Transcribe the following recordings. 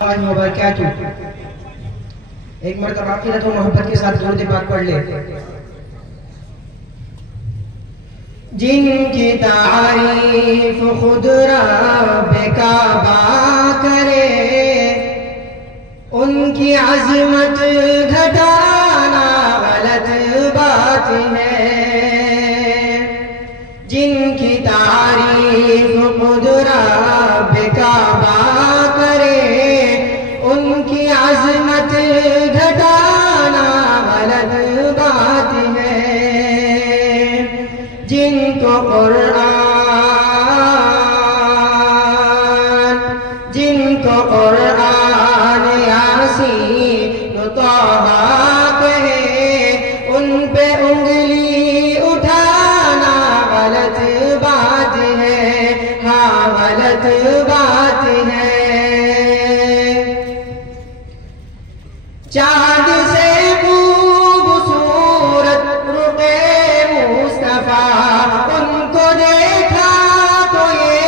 وبرکاتہ۔ ایک مرتبہ عقیدت و محبت کے ساتھ درود پاک پڑھ لے۔ جن کی تعریف خود رب کعبہ کرے، ان کی عظمت گھٹانا غلط بات ہے۔ جن کی تعریف خود رب کعبہ کرے، ان کی عظمت گھٹانا غلط بات ہے۔ جن کو قرآن یاسین و طٰہٰ کہے، ان پہ انگلی اٹھانا غلط بات ہے، ہاں غلط بات ہے۔ چاند سے خوبصورت رخ مصطفیٰ، ان کو دیکھا تو یہ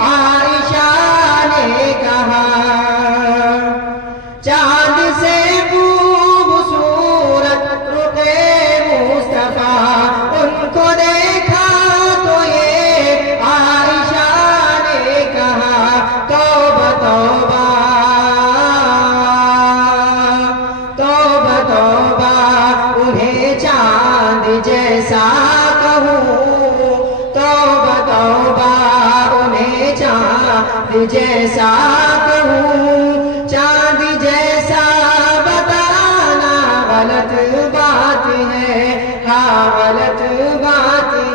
عائشہ نے کہا۔ چاند سے خوبصورت رخ مصطفیٰ، ان کو دیکھا تو یہ عائشہ نے کہا۔ توبہ توبہ توبہ توبہ، انہیں چاند جیسا کہوں۔ توبہ توبہ، انہیں چاند جیسا کہوں۔ چاند جیسا بتانا غلط بات ہے، ہاں غلط بات ہے۔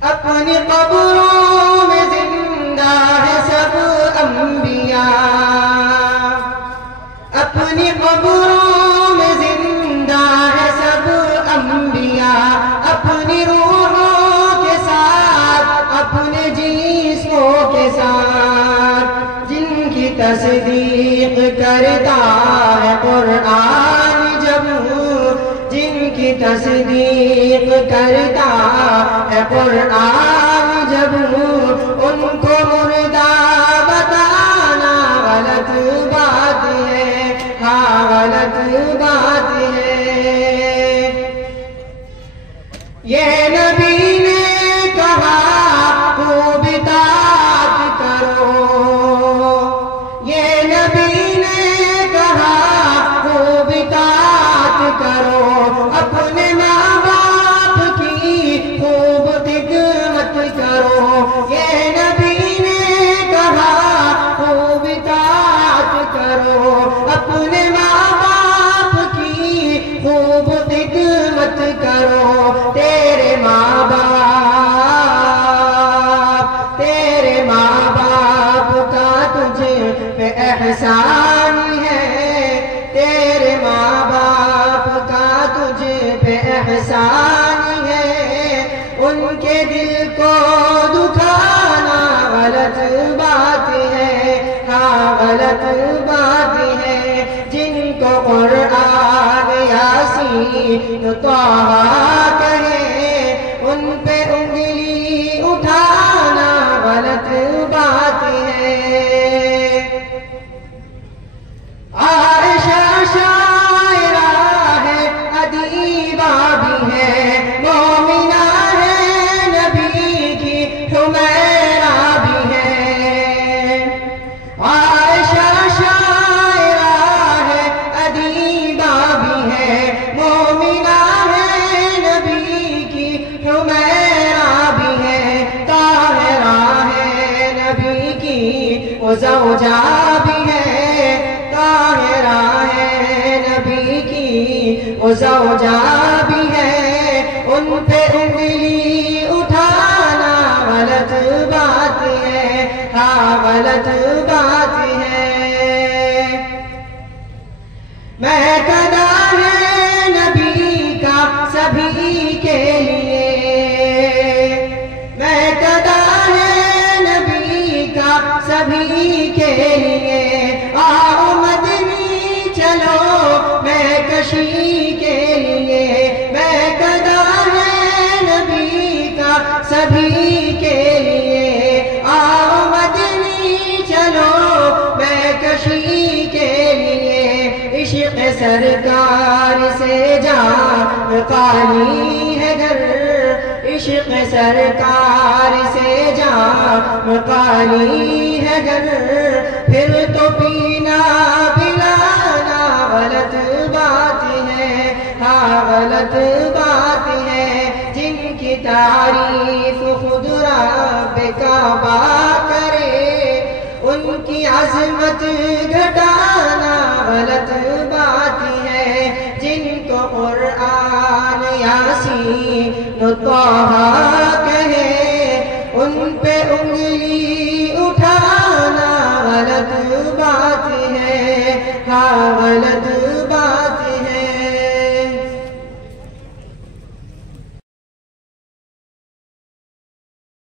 اپنی قبروں میں زندہ ہے سب انبیاء، اپنی قبروں میں زندہ ہے سب انبیاء۔ اپنی روحوں کے ساتھ، اپنے جسموں کے ساتھ، جن کی تصدیق کرتا ہے قرآن جب، جن کی تصدیق کرتا ہے قرآن جب، ان کو مردہ بتانا غلط بات ہے، ہاں غلط بات ہے۔ یہ نبی نے کہا خوب اطاعت کرو، یہ نبی نے کہا خوب اطاعت کرو۔ اپنے ماں باپ کی خوب خدمت کرو، یہ نبی نے کہا خوب اطاعت کرو۔ اپنے ماں باپ کی خوب خدمت کرو۔ تیرے ماں باپ کا تجھ پہ احسان ہے، تیرے ماں باپ کا تجھ پہ احسان ہے۔ ان کے دل کو دکھانا غلط بات ہے، ہاں غلط بات ہے۔ جن کو قرآن یاسین و طٰہٰ کہے، ان پہ انگلی اٹھانا غلط بات ہے۔ عائشہ شاعرہ ہے، ادیبہ بھی ہے، مومنہ ہے، نبی کی حمیرہ بھی ہے۔ عائشہ شاعرہ ہے، ادیبہ بھی ہے، مومنہ ہے، نبی کی حمیرہ بھی ہے۔ طاہرہ ہے، نبی کی وہ زوجہ بھی ہے، طاہرہ ہے، نبی کی وہ زوجہ بھی ہے۔ ان پہ انگلی اٹھانا غلط بات ہے، ہاں غلط بات ہے۔ مہکدہ ہے نبی کا سبھی کے لیے، مہکدہ ہے نبی کا سبھی کے لیے۔ آؤ مدنی چلو مہکشی کے لیے، مہکدہ ہے نبی کا سبھی کے لیے۔ آؤ مدنی سرکار سے جام خالی ہے گر، پھر تو پینا پلانا غلط بات ہے، ہاں غلط بات ہے۔ جن کی تعریف خود رب کعبہ کرے، ان کی عظمت گھٹانا غلط بات ہے۔ جن کو قرآن یاسین و طٰہٰ کہے، ان پہ انگلی اٹھانا غلط بات ہے، ہاں غلط